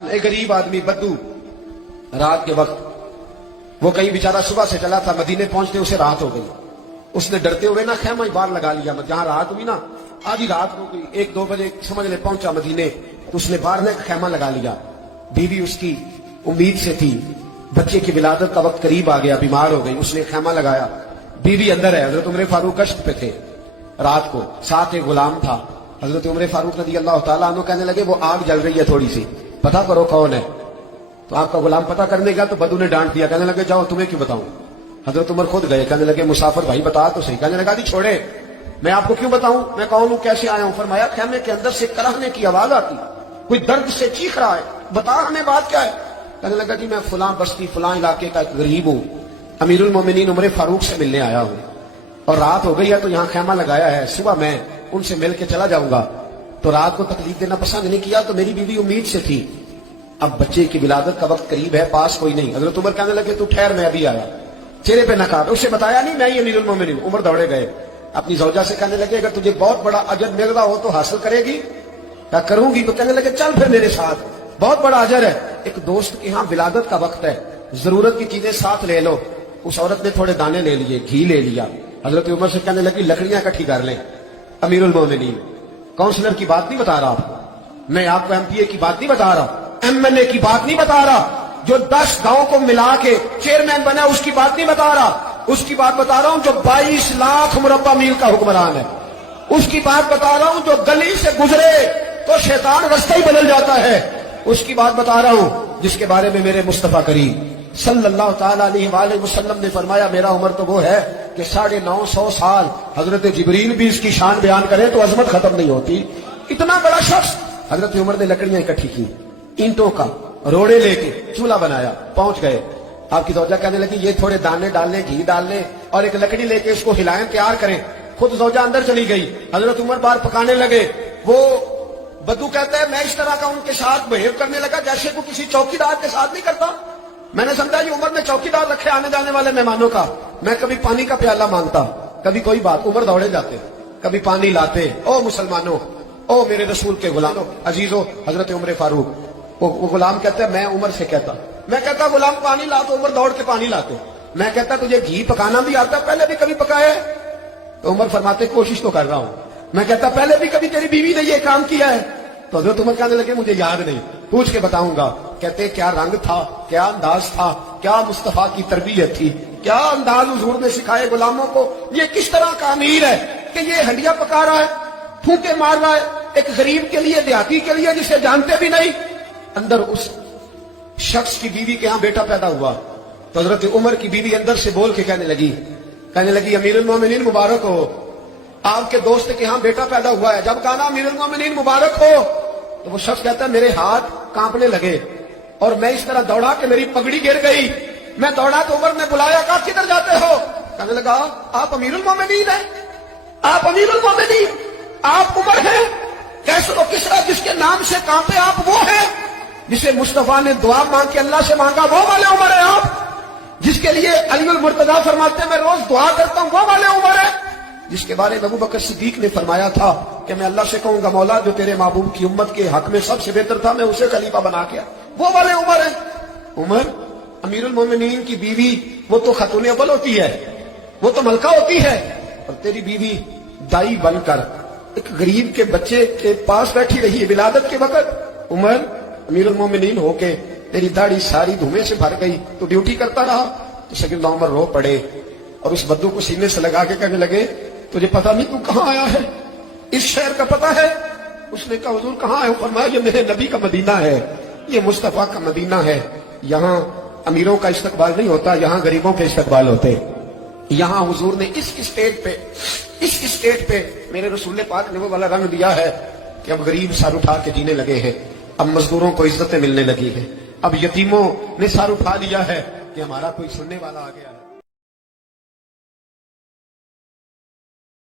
ایک غریب آدمی بدو رات کے وقت وہ کہیں بیچارہ صبح سے چلا تھا، مدینے پہنچتے اسے رات ہو گئی. اس نے ڈرتے ہوئے نا خیمہ ہی باہر لگا لیا. جہاں رات ہوئی نا آدھی رات ہو گئی، 1-2 بجے سمجھ لے پہنچا مدینے، تو اس نے باہر نے خیمہ لگا لیا. بیوی اس کی امید سے تھی، بچے کی ولادت کا وقت قریب آ گیا، بیمار ہو گئی، اس نے خیمہ لگایا. بیوی اندر ہے، حضرت عمر فاروق گشت پہ تھے رات کو، ساتھ ایک غلام تھا. حضرت عمر فاروق رضی اللہ تعالیٰ عنہ کہنے لگے وہ آگ جل رہی ہے تھوڑی سی، پتا کرو کون ہے. تو آپ کا غلام پتا کرنے گیا تو بدو نے ڈانٹ دیا، کہنے لگے جاؤ تمہیں کیوں بتاؤں. حضرت عمر خود گئے، کہنے لگے مسافر بھائی بتا تو صحیح. کہنے لگا جی چھوڑے، میں آپ کو کیوں بتاؤں، میں کون ہوں، کیسے آیا ہوں. فرمایا خیمے کے اندر سے کراہنے کی آواز آتی، کوئی درد سے چیخ رہا ہے، بتا ہمیں بات کیا ہے. کہنے لگا جی میں فلاں بستی فلاں علاقے کا ایک غریب ہوں، امیر المومنین عمر فاروق سے ملنے آیا ہوں، اور رات ہو گئی ہے تو یہاں خیمہ لگایا ہے، صبح میں ان سے مل کے چلا جاؤں گا. تو رات کو تکلیف دینا پسند نہیں کیا، تو میری بیوی امید سے تھی، اب بچے کی ولادت کا وقت قریب ہے، پاس کوئی نہیں. حضرت عمر کہنے لگے تو ٹھہر میں ابھی آیا. چہرے پہ نہ کاٹ، اسے بتایا نہیں میں ہی امیر المومنین. عمر دوڑے گئے، اپنی زوجہ سے کہنے لگے اگر تجھے بہت بڑا اجر مل رہا ہو تو حاصل کرے گی. کیا کروں گی. تو کہنے لگے چل پھر میرے ساتھ، بہت بڑا اجر ہے. ایک دوست کے ہاں ولادت کا وقت ہے، ضرورت کی چیزیں ساتھ لے لو. اس عورت نے تھوڑے دانے لے لیے، گھی لے لیا. حضرت عمر سے کہنے لگی لکڑیاں اکٹھی کر لیں. امیر المومنین کاؤنسلر کی بات نہیں بتا رہا آپ کو، میں آپ کو MP A کی بات نہیں بتا رہا، MLA کی بات نہیں بتا رہا، جو 10 گاؤں کو ملا کے چیئرمین بنا اس کی بات نہیں بتا رہا. اس کی بات بتا رہا ہوں جو 22 لاکھ مربع میل کا حکمران ہے. اس کی بات بتا رہا ہوں جو گلی سے گزرے تو شیطان رستہ ہی بدل جاتا ہے. اس کی بات بتا رہا ہوں جس کے بارے میں میرے مصطفیٰ کریم صلی اللہ تعالیٰ علیہ وآلہ وسلم نے فرمایا میرا عمر تو وہ ہے کہ 950 سال حضرت جبریل بھی اس کی شان بیان کرے تو عظمت ختم نہیں ہوتی. اتنا بڑا شخص. حضرت عمر نے لکڑیاں اکٹھی کی، اینٹوں کا روڑے لے کے چولہا بنایا، پہنچ گئے. آپ کی زوجہ کہنے لگی یہ تھوڑے دانے ڈالنے، گھی ڈالنے اور ایک لکڑی لے کے اس کو ہلائیں، تیار کریں. خود زوجہ اندر چلی گئی، حضرت عمر باہر پکانے لگے. وہ بدو کہتا ہے میں اس طرح کا ان کے ساتھ بہیو کرنے لگا جیسے کو کسی چوکیدار کے ساتھ نہیں کرتا. میں نے سمجھا یہ عمر نے چوکیدار رکھے آنے جانے والے مہمانوں کا. میں کبھی پانی کا پیالہ مانگتا، کبھی کوئی بات، عمر دوڑے جاتے، کبھی پانی لاتے. او مسلمانوں، او میرے رسول کے غلاموں عزیزوں، حضرت عمر فاروق. وہ غلام کہتا ہے میں عمر سے کہتا، میں کہتا غلام پانی لا تو عمر دوڑ کے پانی لاتے. میں کہتا تجھے گھی پکانا بھی آتا، پہلے بھی کبھی پکایا ہے؟ تو عمر فرماتے کوشش تو کر رہا ہوں. میں کہتا پہلے بھی کبھی تیری بیوی نے یہ کام کیا ہے؟ تو حضرت عمر کہنے لگے مجھے یاد نہیں، پوچھ کے بتاؤں گا. کہتے کیا رنگ تھا، کیا انداز تھا، کیا مصطفیٰ کی تربیت تھی، کیا انداز حضور نے سکھائے غلاموں کو. یہ کس طرح کا امیر ہے کہ یہ ہنڈیا پکا رہا ہے، پھونکے مار رہا ہے ایک غریب کے لیے، دیہاتی کے لیے جسے جانتے بھی نہیں. اندر اس شخص کی بیوی کے ہاں بیٹا پیدا ہوا تو حضرت عمر کی بیوی اندر سے بول کے کہنے لگی امیر المومنین مبارک ہو، آپ کے دوست کے ہاں بیٹا پیدا ہوا ہے. جب کہا نا امیر المومنین مبارک ہو تو وہ شخص کہتا ہے میرے ہاتھ کانپنے لگے اور میں اس طرح دوڑا کہ میری پگڑی گر گئی. میں دوڑا تو عمر نے بلایا، کہا کدھر جاتے ہو؟ کہنے لگا آپ امیر المومنین ہیں، آپ امیر المومنین، آپ عمر ہیں. کیسے و کس طرح جس کے نام سے کانپے آپ وہ ہیں، جسے مصطفیٰ نے دعا مانگ کے اللہ سے مانگا وہ والے عمر ہیں آپ، جس کے لیے علی المرتضیٰ فرماتے ہیں میں روز دعا کرتا ہوں وہ والے عمر ہیں، جس کے بارے میں ابو بکر صدیق نے فرمایا تھا کہ میں اللہ سے کہوں گا مولا جو تیرے محبوب کی امت کے حق میں سب سے بہتر تھا میں اسے خلیفہ بنا کے وہ والے عمر ہیں. عمر امیر المومنین کی بیوی وہ تو خاتون اول ہوتی ہے، وہ تو ملکہ ہوتی ہے، اور تیری بیوی دائی بن کر ایک غریب کے بچے کے پاس بیٹھی رہی ہے ولادت کے وقت. عمر امیر المومنین ہو کے تیری داڑھی ساری دھومے سے بھر گئی تو ڈیوٹی کرتا رہا. تو سیدنا عمر رو پڑے اور اس بدو کو سینے سے لگا کے کہنے لگے تجھے پتا نہیں تو کہاں آیا ہے، اس شہر کا پتا ہے؟ اس نے کہا حضور کہاں ہے؟ فرمایا یہ میرے نبی کا مدینہ ہے، یہ مصطفیٰ کا مدینہ ہے. یہاں امیروں کا استقبال نہیں ہوتا، یہاں غریبوں کے استقبال ہوتے. یہاں حضور نے اس اسٹیٹ پہ میرے رسول پاک نے وہ والا رنگ دیا ہے کہ اب غریب سر اٹھا کے جینے لگے ہیں، اب مزدوروں کو عزتیں ملنے لگی ہیں، اب یتیموں نے سر اٹھا لیا ہے کہ ہمارا کوئی سننے والا آ گیا ہے.